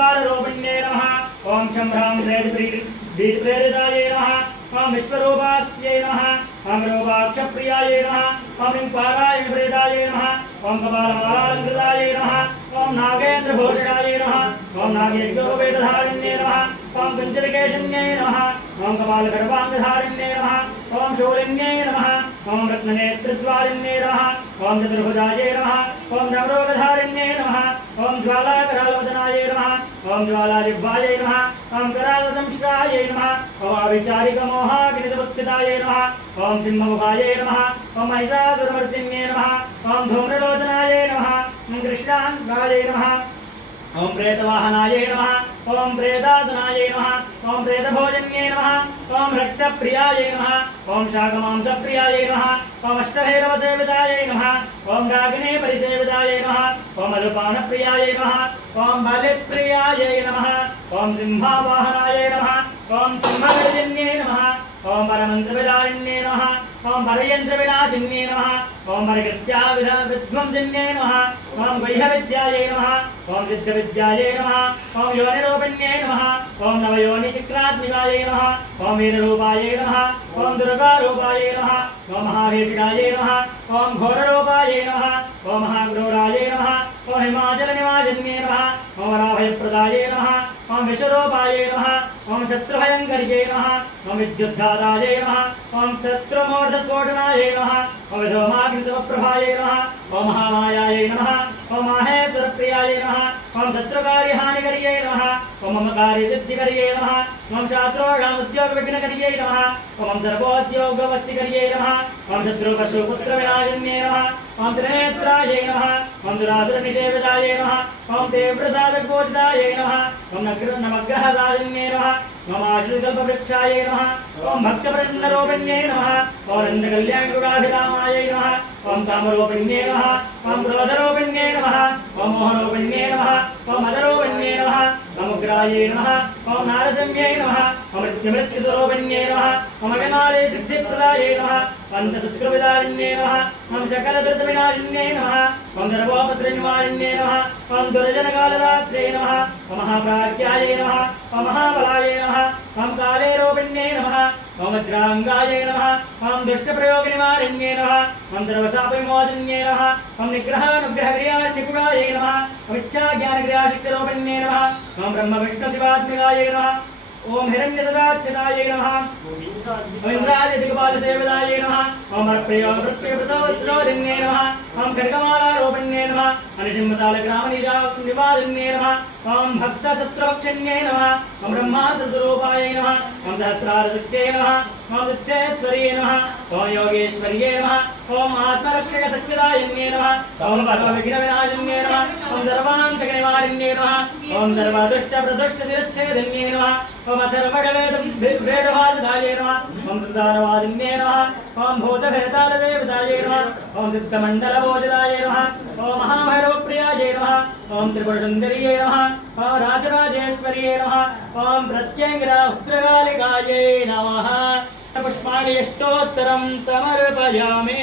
ओंकाररूपिण्ये नमः ओम शम्भ्रां प्रेरिताये नमः ओम विश्वरूपास्त्यै नमः ओम रूपाक्षप्रियाये नमः ओम इंपाराय प्रेरिताये नमः ओम कपालमालालंकृताये नमः ओम नागेन्द्रभूषणाये नमः ओम नागेन्द्रवेदधारिण्ये नमः ओम कुञ्जलकेशन्ये नमः ओम कपालगर्भाङ्गधारिण्ये नमः ओम शूलिन्ये नमः ओम रत्ननेत्रद्वारिण्ये नमः ओम चतुर्भुजाये नमः ओम नवरोगधारिण्ये नमः ओम ज्वालाकरालवदनाये नमः ओम ज्वालाजिह्वाये नमः ओम करालदंष्ट्राये नमः ओम आविचारिकमोहाग्निदुत्थिताये नमः ओम सिंहमुखाये नमः ओम महिषासुरमर्दिन्ये नमः ओम धूम्रलोचनाये नमः ओम कृष्णाङ्गाये नमः ओम प्रेतवाहनाय नमः ओम प्रेतासनाय नमः ओम प्रेतभोजन्ये नमः ओम रक्तप्रियाय नमः ओम शाकमांसप्रियाय नमः ओम अष्टभैरवसेविताय नमः ओम रागिणी परिसेविताय नमः ओम मधुपानप्रियाय नमः ओम बलिप्रियाय नमः ओम सिंहवाहनाय नमः ओम सिंहगर्जन्ये नमः ओम परमन्त्रविदारिण्ये नमः ओम परयन्त्रविनाशिन्ये नमः ओम परकृत्याविध्वंसिन्ये नमः ओम गुह्यविद्यायै नमः ओम सिद्धविद्यायै नमः ओम योनिरूपिण्ये नमः ओम नवयोनिचक्रात्मिकायै नमः ओम वीररूपायै नमः ओम दुर्गारूपायै नमः ओम महाभीषणायै नमः ओम घोररूपायै नमः ओम महाक्रूरायै नमः ओम हिमाचलनिवासिन्ये नमः ओम राभयप्रदायै नमः ओम विश्वरूपायै नमः ओम शत्रुभयङ्कर्यै नमः ओम विद्युद्घातायै नमः ओम शत्रुमूर्धस्फोटनायै नमः ओम विधोमाग्नितमप्रभायै नमः ओम महामायायै नमः ओम माहेश्वरप्रियायै नमः ओम शत्रुकार्यहानिकर्यै नमः ओम मम कार्यसिद्धिकर्यै नमः ओम शास्त्रोणामुद्योगविघ्नकर्यै नमः ओम सर्वोद्योगवत्सिकर्यै नमः ओम शत्रुपशुपुत्रविनाशिन्यै नमः ओम त्रिनेत्रायै नमः ओम दुरासुरनिषेवितायै नमः ओम देवप्रसादपूजितायै नमः ओम नवग्रहराजिन्यै नमः ओम आश्रितकल्पवृक्षायै नमः ओम भक्तप्रसन्नरूपिण्यै नमः ओम नन्दकल्याणगुणाभिरामायै नमः ओम कामरूपिण्यै नमः ओम क्रोधरूपिण्यै नमः ओम मोहरूपिण्यै नमः ओम मदरूपिण्यै नमः ओम उग्रायै नमः ओम नारसिंह्यै नमः ओम मृत्युस्वरूपिण्यै नमः ओम अविनाशे सिद्धिप्रदायै नमः ओम शत्रुविदारिण्यै नमः ओम सकलदुरितविनाशिन्यै नमः ओम सर्वोपद्रवनिवारिण्यै नमः ओम दुर्जनकालरात्रे नमः ओम महाप्राज्ञायै नमः ओम महाबलायै नमः ओम कालेरूपिण्यै नमः ओम वज्राङ्गायै नमः ओम दुष्टप्रयोगनिवारिण्यै नमः ओम सर्वशापविमोचन्यै नमः ओम निग्रहानुग्रहक्रियानिपुणायै नमः ओम इच्छाज्ञानक्रियाशक्तिरूपिण्यै नमः ओम ब्रह्मविष्णुशिवात्मिकायै नमः ओम हिरण्यसदाच्छटायै नमः ओम इन्द्रादिदिक्पालसेवितायै नमः ओम अर्प्रियोपृत्योदिन्यै नमः ओम खड्गमालारूपिण्यै नमः अनिशिम्बतालग्रामनिवासिन्यै नमः ओम भक्तशत्रुभक्षिण्यै नमः ओम ब्रह्मास्त्रस्वरूपायै नमः ओम सहस्रारशक्त्यै नमः ओम सिद्धेश्वर्यै नमः ओम योगेश्वर्यै नमः ओम आत्मरक्षकशक्तिदायिन्यै नमः ओम सर्वविघ्नविनाशिन्यै नमः ओम सर्वान्तकनिवारिण्यै नमः ओम सर्वदुष्टप्रदुष्टशिरच्छेदिन्यै नमः ओम अथर्ववेदभाषितायै नमः ओम कृतारवादिन्यै नमः ओम भूतभेतालदेवतायै नमः ओम सिद्धमण्डलभोजनायै नमः ओम महाभैरवप्रियायै नमः ओम त्रिपुरसुन्दर्यै नमः ओम राजराजेश्वर्यै नमः ओम प्रत्यङ्गिराहुत्रकालिकायै नमः पुष्पाणि अष्टोत्तरं समर्पयामि।